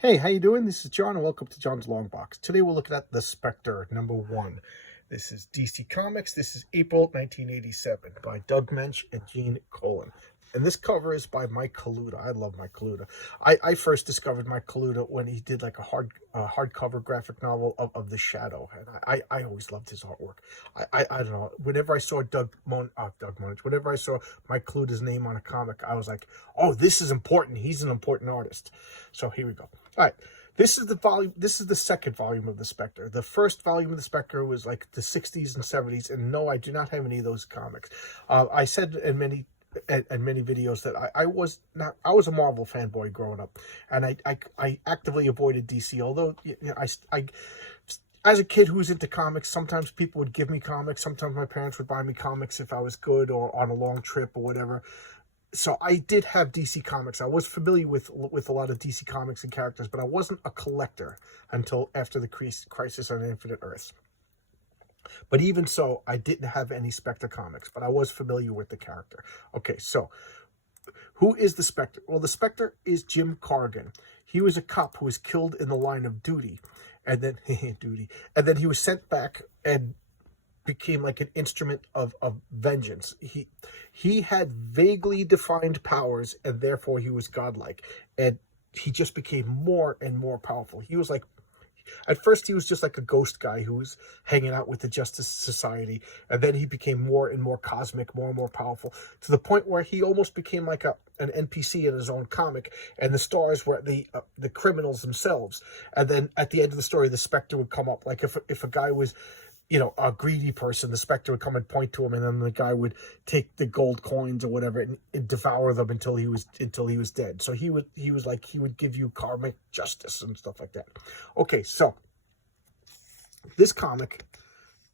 Hey, how you doing? This is John, and welcome to John's Long Box. Today we're looking at The Specter, #1. This is DC Comics. This is April 1987 by Doug Moench and Gene Colan. And this cover is by Mike Kaluta. I love Mike Kaluta. I first discovered Mike Kaluta when he did like a hardcover graphic novel of The Shadow. And I always loved his artwork. I don't know. Whenever I saw Doug Moench, whenever I saw Mike Kaluta's name on a comic, I was like, oh, this is important. He's an important artist. So here we go. All right. This is the volume. This is the second volume of The Specter. The first volume of The Specter was like the 60s and 70s, and no, I do not have any of those comics. I said in many videos that I was a Marvel fanboy growing up, and I actively avoided DC. Although I as a kid who was into comics, sometimes people would give me comics. Sometimes my parents would buy me comics if I was good or on a long trip or whatever. So I did have DC Comics. I was familiar with a lot of DC Comics and characters, but I wasn't a collector until after the Crisis on Infinite Earths. But even so, I didn't have any Spectre comics, but I was familiar with the character. Okay, so who is the Spectre? Well, the Spectre is Jim Corrigan. He was a cop who was killed in the line of duty, and then he was sent back and became like an instrument of vengeance. He had vaguely defined powers, and therefore he was godlike, and he just became more and more powerful. He was like, at first he was just like a ghost guy who was hanging out with the Justice Society, and then he became more and more cosmic, more and more powerful, to the point where he almost became like an NPC in his own comic, and the stars were the criminals themselves. And then at the end of the story, the Spectre would come up. Like if a guy was, a greedy person, the Spectre would come and point to him, and then the guy would take the gold coins or whatever and devour them until he was dead. So he would give you karmic justice and stuff like that. Okay, so this comic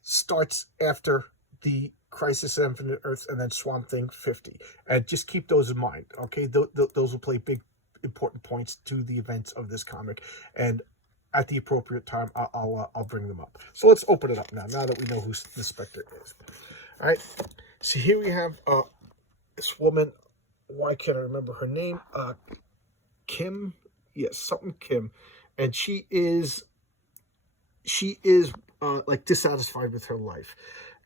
starts after the Crisis on Infinite Earths and then Swamp Thing 50, and just keep those in mind. Okay, those will play big important points to the events of this comic, and at the appropriate time, I'll bring them up. So let's open it up now that we know who the Spectre is. All right. So here we have this woman. Why can't I remember her name? Kim. Yes, something Kim. And she is like dissatisfied with her life.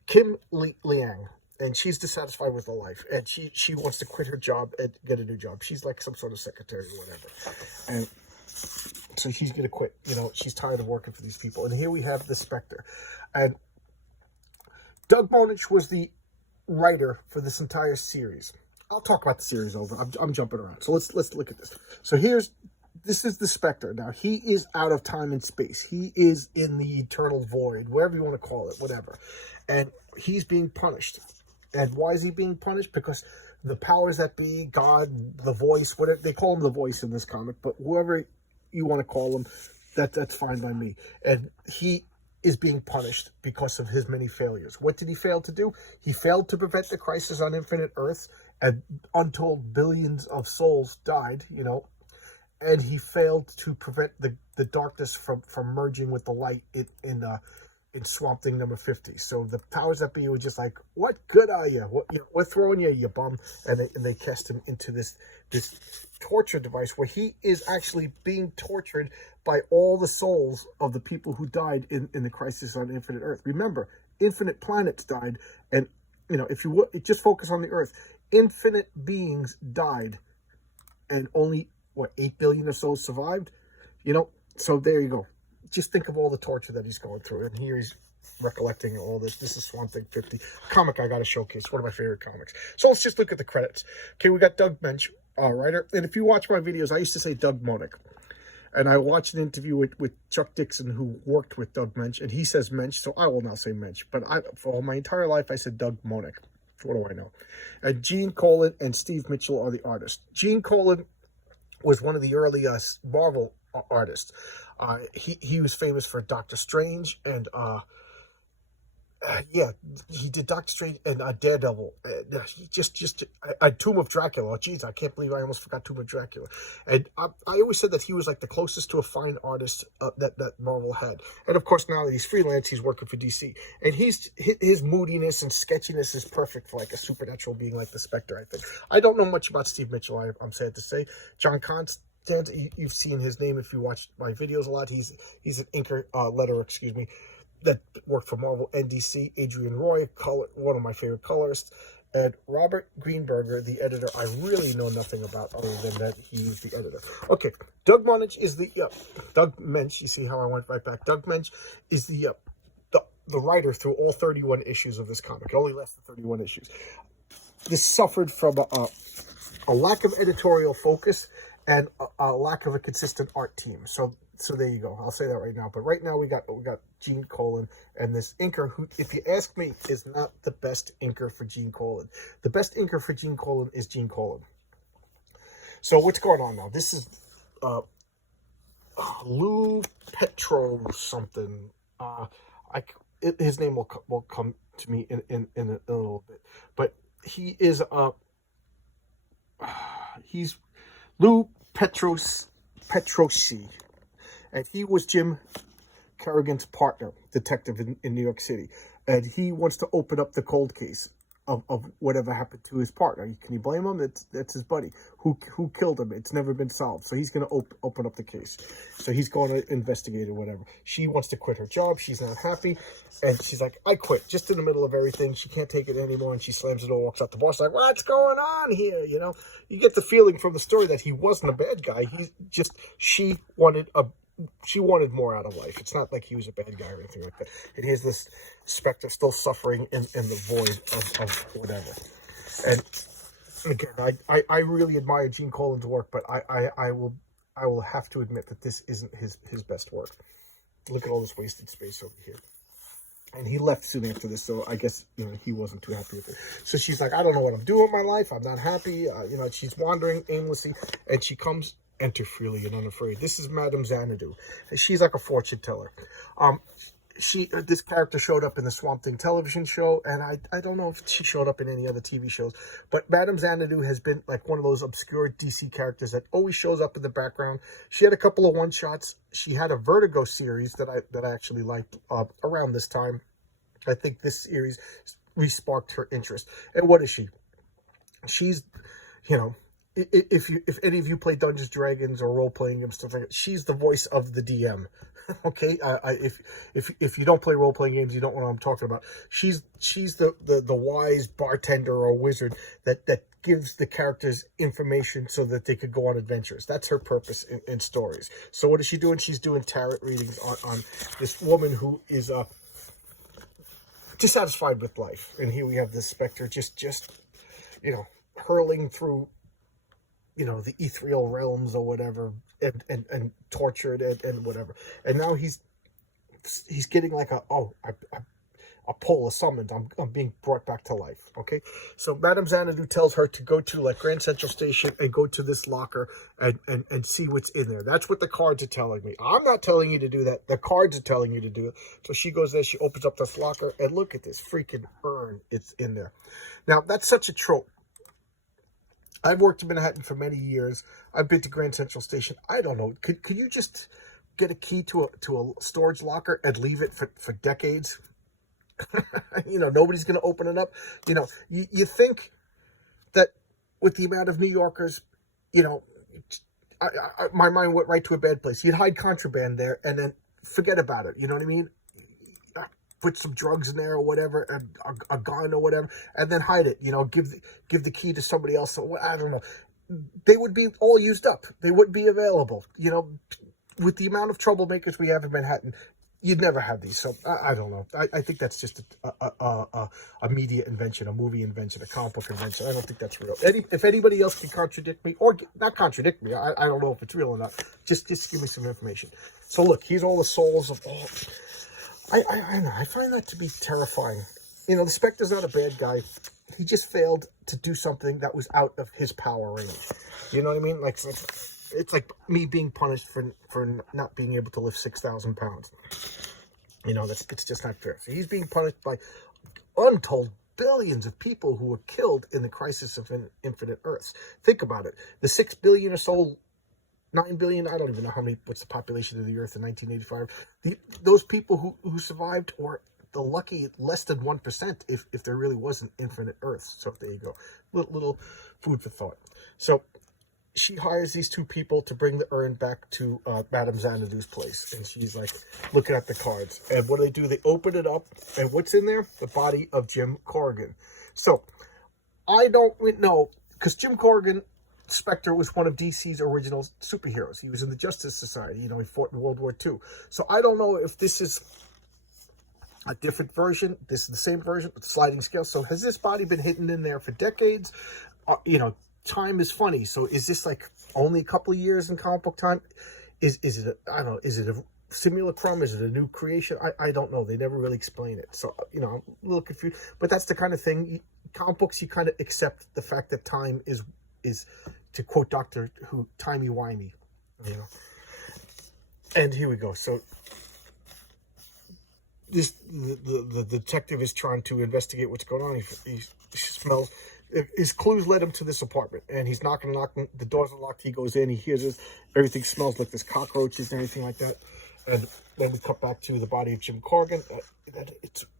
Kim Liang. And she's dissatisfied with her life. And she wants to quit her job and get a new job. She's like some sort of secretary or whatever. And so she's going to quit. She's tired of working for these people. And here we have the Spectre. And Doug Moench was the writer for this entire series. I'll talk about the series over. I'm jumping around. So let's look at this. So this is the Spectre. Now, he is out of time and space. He is in the eternal void, whatever you want to call it, whatever. And he's being punished. And why is he being punished? Because the powers that be, God, the voice, whatever, they call him the voice in this comic, but whoever you want to call him, that's fine by me. And he is being punished because of his many failures. What did he fail to do? He failed to prevent the Crisis on Infinite Earths, and untold billions of souls died, and he failed to prevent the darkness from merging with the light in Swamp Thing number 50. So the powers that be were just like, what good are you? We're throwing you, you bum. And they cast him into this torture device where he is actually being tortured by all the souls of the people who died in the Crisis on Infinite Earth. Remember, infinite planets died, and if you would just focus on the Earth, infinite beings died, and only 8 billion of souls survived. So there you go. Just think of all the torture that he's going through, and here he's recollecting all this. This is Swamp Thing 50, comic I got to showcase, one of my favorite comics. So let's just look at the credits. Okay, we got Doug Moench, writer, and if you watch my videos, I used to say Doug Moench, and I watched an interview with Chuck Dixon, who worked with Doug Moench, and he says Moench, so I will now say Moench, but for my entire life, I said Doug Moench. What do I know? And Gene Colan and Steve Mitchell are the artists. Gene Colan was one of the early Marvel artists. He was famous for Doctor Strange, and he did Doctor Strange and Daredevil. He just Tomb of Dracula. Oh, geez, I can't believe I almost forgot Tomb of Dracula. And I always said that he was like the closest to a fine artist that Marvel had. And of course, now that he's freelance, he's working for DC. And his moodiness and sketchiness is perfect for like a supernatural being like the Spectre, I think. I don't know much about Steve Mitchell, I'm sad to say. John Constantine you've seen his name if you watched my videos a lot. He's an inker, letterer, excuse me, that worked for Marvel and DC. Adrian Roy, one of my favorite colorists. And Robert Greenberger, the editor, I really know nothing about other than that he's the editor. Okay, Doug Mensch is the, Doug Mensch, you see how I went right back? Doug Mensch is the writer through all 31 issues of this comic. It only lasted 31 issues. This suffered from a lack of editorial focus and a lack of a consistent art team. So there you go. I'll say that right now. But right now we got Gene Colan and this inker who, if you ask me, is not the best inker for Gene Colan. The best inker for Gene Colan is Gene Colan. So what's going on now? This is Lou Petro something. His name will come to me in a little bit. But he is he's Lou Petrosi. And he was Jim Kerrigan's partner, detective in New York City. And he wants to open up the cold case of whatever happened to his partner. Can you blame him? That's his buddy. Who killed him? It's never been solved. So he's going to open up the case. So he's going to investigate or whatever. She wants to quit her job. She's not happy. And she's like, I quit. Just in the middle of everything. She can't take it anymore. And she slams the door, walks out the bar. She's like, what's going on here? You know, you get the feeling from the story that he wasn't a bad guy. She wanted more out of life. It's not like he was a bad guy or anything like that. And here's this Spectre still suffering in the void of whatever. And again, I really admire Gene Colan's work, but I will have to admit that this isn't his best work. Look at all this wasted space over here. And he left soon after this, so I guess, he wasn't too happy with it. So she's like, I don't know what I'm doing with my life. I'm not happy. She's wandering aimlessly, and she comes. Enter freely and unafraid. This is Madame Xanadu. She's like a fortune teller. This character showed up in the Swamp Thing television show, and I don't know if she showed up in any other TV shows, but Madame Xanadu has been like one of those obscure DC characters that always shows up in the background. She had a couple of one-shots. She had a Vertigo series that I actually liked around this time. I think this series re-sparked her interest. And what is she? She's, if any of you play Dungeons & Dragons or role-playing games, stuff like that, she's the voice of the DM. Okay, if you don't play role-playing games, you don't know what I'm talking about. She's the wise bartender or wizard that gives the characters information so that they could go on adventures. That's her purpose in stories. So what is she doing? She's doing tarot readings on this woman who is dissatisfied with life. And here we have this Spectre just hurling through the ethereal realms or whatever, and tortured and whatever. And now he's getting like a pull, a summons. I'm being brought back to life. Okay, so Madame Xanadu tells her to go to like Grand Central Station and go to this locker and see what's in there. That's what the cards are telling me. I'm not telling you to do that. The cards are telling you to do it. So she goes there. She opens up this locker and look at this freaking urn. It's in there. Now that's such a trope. I've worked in Manhattan for many years. I've been to Grand Central Station. I don't know. Could you just get a key to a storage locker and leave it for decades? Nobody's going to open it up. You think that with the amount of New Yorkers, my mind went right to a bad place. You'd hide contraband there and then forget about it. You know what I mean? Put some drugs in there or whatever, and a gun or whatever, and then hide it. Give the key to somebody else. So I don't know. They would be all used up. They wouldn't be available. With the amount of troublemakers we have in Manhattan, you'd never have these. So I don't know. I think that's just a media invention, a movie invention, a comic book invention. I don't think that's real. If anybody else can contradict me, or not contradict me, I don't know if it's real or not. Just give me some information. So look, here's all the souls of all. I find that to be terrifying. The Spectre's not a bad guy. He just failed to do something that was out of his power range. You know what I mean? Like it's like me being punished for not being able to lift 6,000 pounds. It's just not fair. So he's being punished by untold billions of people who were killed in the crisis of infinite Earths. Think about it. The 6 billion or so, 9 billion, I don't even know what's the population of the Earth in 1985. Those people who survived were the lucky less than 1% if there really wasn't infinite Earths. So there you go. Little food for thought. So she hires these two people to bring the urn back to Madame Xanadu's place. And she's like looking at the cards. And what do? They open it up. And what's in there? The body of Jim Corrigan. So I don't know, because Jim Corrigan, Spectre, was one of DC's original superheroes. He was in the Justice Society. You know, he fought in World War II. So I don't know if this is a different version. This is the same version with the sliding scale. So has this body been hidden in there for decades? You know, time is funny. So is this like only a couple of years in comic book time? Is it I don't know, is it a simulacrum? Is it a new creation? I don't know. They never really explain it. So, you know, I'm a little confused. But that's the kind of thing, comic books, you kind of accept the fact that time is to quote Doctor Who, timey-wimey, you know. And here we go. So the detective is trying to investigate what's going on. He smells, his clues led him to this apartment, and he's knocking, the doors are locked. He goes in, he hears this, everything smells like there's cockroaches and everything like that. And then we cut back to the body of Jim Corrigan.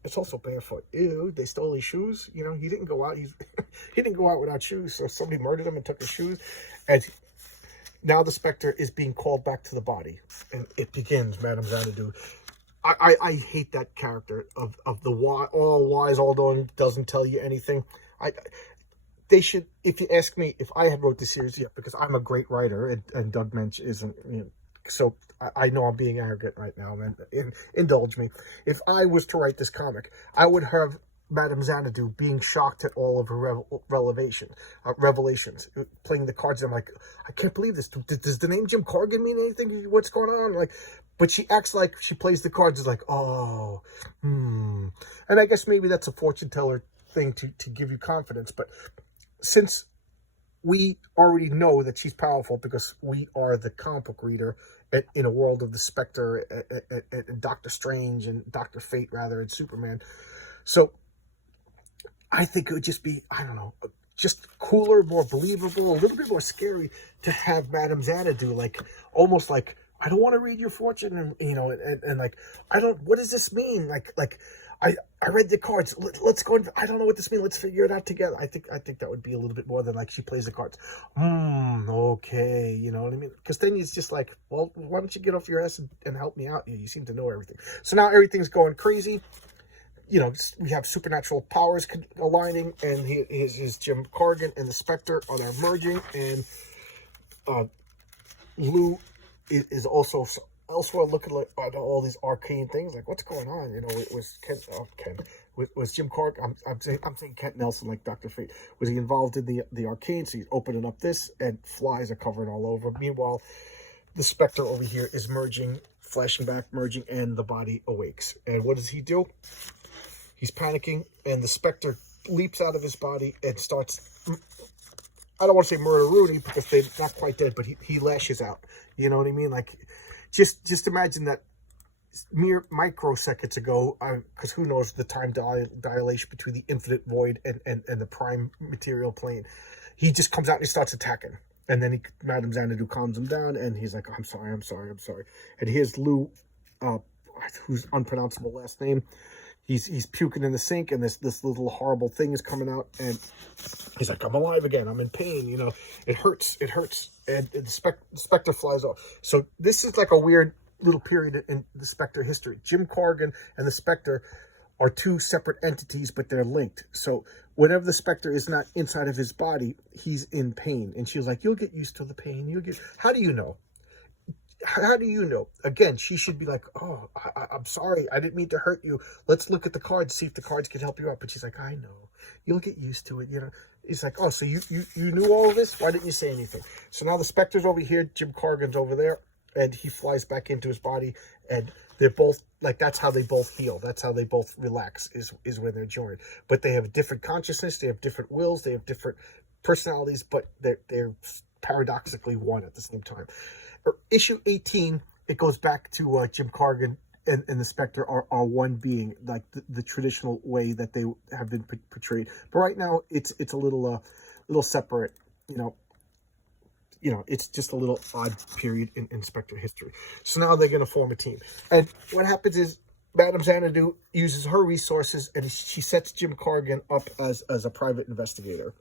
It's also barefoot. Ew, they stole his shoes. You know, he didn't go out. He didn't go out without shoes. So somebody murdered him and took his shoes. And now the Spectre is being called back to the body. And it begins, Madame Xanadu. I hate that character of the all wise, all knowing, doesn't tell you anything. They should, if you ask me, if I had wrote the series, yeah, because I'm a great writer and Doug Mensch isn't, you know, so I know I'm being arrogant right now, man. Indulge me. If I was to write this comic, I would have Madame Xanadu being shocked at all of her revelations, playing the cards. I'm like, I can't believe this. Does the name Jim Corrigan mean anything? What's going on? Like, but she acts like she plays the cards as like, oh, And I guess maybe that's a fortune teller thing to give you confidence. But since we already know that she's powerful because we are the comic book reader in a world of the Spectre and Doctor Strange and Dr. Fate, rather, and Superman. So I think it would just be, I don't know, just cooler, more believable, a little bit more scary to have Madame Xanadu, like, almost like, I don't want to read your fortune, and, you know, and like, what does this mean? Like, I read the cards. Let's go. I don't know what this means. Let's figure it out together. I think that would be a little bit more than like she plays the cards. Okay, you know what I mean? Because then it's just like, well, why don't you get off your ass and help me out? You seem to know everything. So now everything's going crazy. You know, we have supernatural powers aligning, and his Jim Corrigan and the Spectre are there merging, and Lou is also elsewhere looking at all these arcane things, like what's going on? You know, it was was Jim Corrigan. I'm saying Kent Nelson, like Dr. Fate. Was he involved in the arcane? So he's opening up this, and flies are covering all over. Meanwhile, the Spectre over here is merging, flashing back, merging, and the body awakes. And what does he do? He's panicking, and the Spectre leaps out of his body and starts, I don't want to say murder Rooney because they're not quite dead, but he lashes out. You know what I mean? Like, just imagine that mere microseconds ago, because who knows the time dilation between the infinite void and the prime material plane. He just comes out and he starts attacking. And then Madame Xanadu calms him down, and he's like, I'm sorry. And here's Lou, whose unpronounceable last name. He's puking in the sink, and this little horrible thing is coming out, and he's like, I'm alive again. I'm in pain. You know, it hurts. And the Spectre flies off. So this is like a weird little period in the Spectre history. Jim Corrigan and the Spectre are two separate entities, but they're linked. So whenever the Spectre is not inside of his body, he's in pain. And she was like, you'll get used to the pain. How do you know? How do you know? Again, she should be like, oh, I'm sorry. I didn't mean to hurt you. Let's look at the cards, see if the cards can help you out. But she's like, I know. You'll get used to it, you know. He's like, oh, so you knew all of this? Why didn't you say anything? So now the Spectre's over here. Jim Corrigan's over there. And he flies back into his body. And they're both, like, that's how they both heal. That's how they both relax, is when they're joined. But they have a different consciousness. They have different wills. They have different personalities. But they're paradoxically one at the same time. Issue 18, it goes back to Jim Corrigan and the Spectre are one being, like the traditional way that they have been portrayed. But right now, it's a little separate. You know, it's just a little odd period in Spectre history. So now they're going to form a team. And what happens is Madame Xanadu uses her resources, and she sets Jim Corrigan up as a private investigator.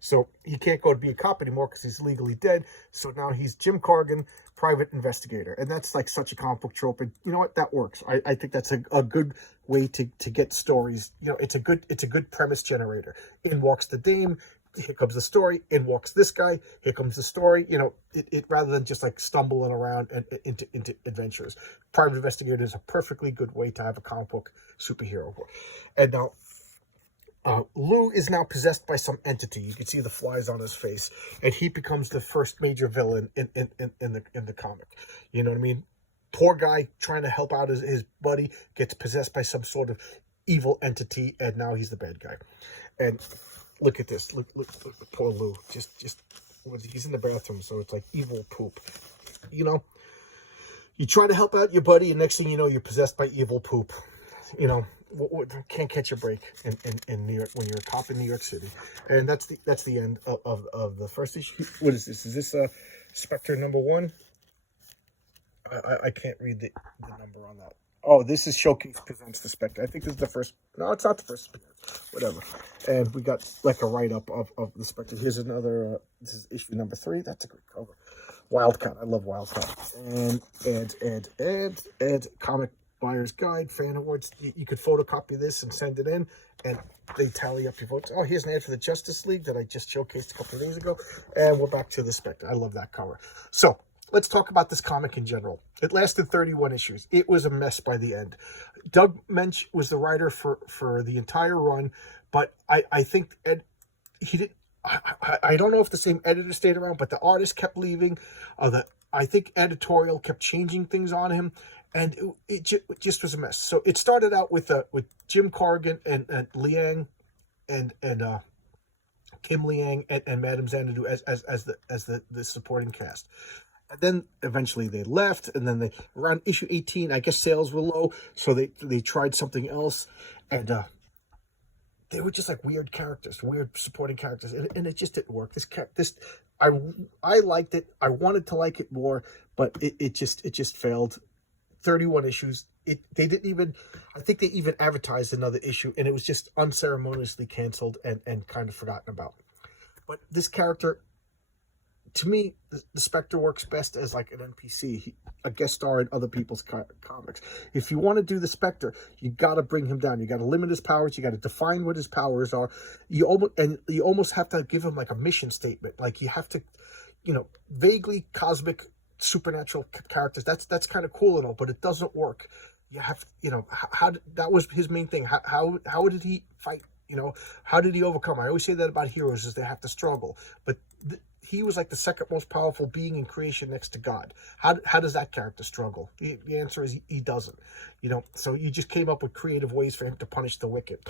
So he can't go to be a cop anymore because he's legally dead. So now he's Jim Corrigan, private investigator. And that's like such a comic book trope. And you know what? That works. I think that's a good way to get stories. You know, it's a good premise generator. In walks the dame. Here comes the story. In walks this guy. Here comes the story. You know, it rather than just like stumbling around and into adventures. Private investigator is a perfectly good way to have a comic book superhero. And now Lou is now possessed by some entity. You can see the flies on his face, and he becomes the first major villain in the comic. You know what I mean? Poor guy trying to help out his buddy gets possessed by some sort of evil entity, and now he's the bad guy. And look at this. Look poor Lou. Just he's in the bathroom, so it's like evil poop. You know, you try to help out your buddy, and next thing you know, you're possessed by evil poop. You know, can't catch a break in New York when you're a cop in New York City. And that's the end of the first issue. What is this? Is this Spectre number 1? I can't read the number on that. Oh, this is Showcase Presents the Spectre. I think this is the first. No, it's not the first. Whatever. And we got like a write-up of the Spectre. Here's another. This is issue number 3. That's a great cover. Wildcat. I love Wildcat. And comic buyer's guide, fan awards. You could photocopy this and send it in, and they tally up your votes. Oh, here's an ad for the Justice League that I just showcased a couple of days ago, and we're back to the Spectre. I love that cover. So let's talk about this comic in general. It lasted 31 issues. It was a mess by the end. Doug Mensch was the writer for the entire run, but I think he did. I don't know if the same editor stayed around, but the artist kept leaving. I think editorial kept changing things on him, and it just was a mess. So it started out with Jim Corrigan and Liang and Kim Liang and Madame Xanadu as the supporting cast. And then eventually they left, and then around issue 18, I guess sales were low, so they tried something else, and they were just like weird characters, weird supporting characters, and it just didn't work. I liked it. I wanted to like it more, but it just failed. 31 issues. I think they even advertised another issue, and it was just unceremoniously canceled and kind of forgotten about. But this character, to me, the Spectre works best as like an NPC, a guest star in other people's comics. If you want to do the Spectre, you got to bring him down. You got to limit his powers. You got to define what his powers are. You almost have to give him like a mission statement. Like you have to, vaguely cosmic, supernatural characters. That's kind of cool and all, but it doesn't work. You have, how that was his main thing. How did he fight? How did he overcome? I always say that about heroes, is they have to struggle, but he was like the second most powerful being in creation next to God. How does that character struggle? The answer is he doesn't. So you just came up with creative ways for him to punish the wicked.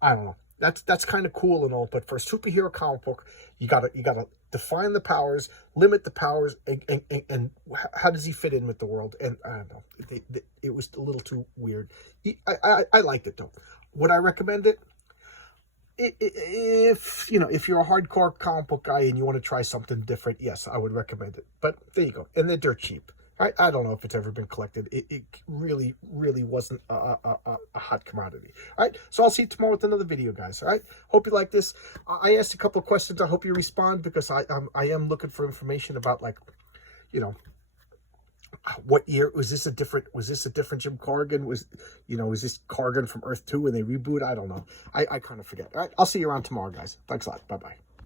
I don't know. That's kind of cool and all, but for a superhero comic book, you gotta define the powers, limit the powers, and how does he fit in with the world? And I don't know. It was a little too weird. I liked it though. Would I recommend it? If you're a hardcore comic book guy and you want to try something different, yes, I would recommend it. But there you go. And they're dirt cheap. I don't know if it's ever been collected. It really, really wasn't a hot commodity. All right, so I'll see you tomorrow with another video, guys. All right, hope you like this. I asked a couple of questions. I hope you respond, because I am looking for information about, like, what year was this? A different Jim Corrigan? Was this Corrigan from Earth 2 when they reboot? I don't know. I kind of forget. All right, I'll see you around tomorrow, guys. Thanks a lot. Bye bye.